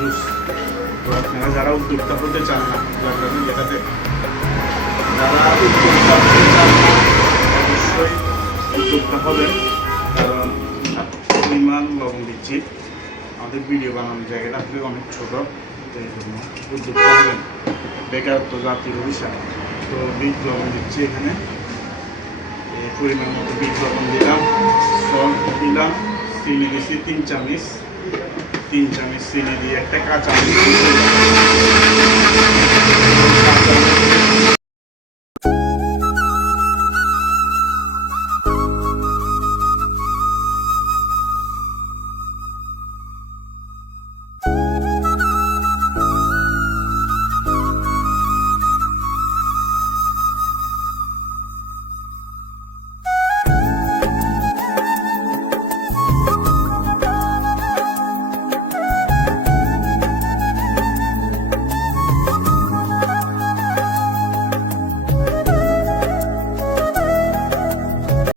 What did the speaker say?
Juice. তো আপনারা যারা উদ্যোক্তা হতে চান না লকডাউনের যেটাতে যারা উদ্যোক্তা হতে চান না অবশ্যই উদ্যোক্তা হবেন, কারণ পরিমাণ লবণ দিচ্ছি। আমাদের ভিডিও বানানোর জায়গাটা আসলে অনেক ছোটো, এই জন্য উদ্যোক্তা হবেন। বেকারত্ব জাতির অভিশাপ। তো বিট লবণ দিচ্ছি এখানে, পরিমাণ মতো বিট লবণ দিলাম, সল্ট দিলাম, চিনি দিচ্ছি 3 চামচ, 3 চামচ চিনি দিয়ে একটা কাঁচা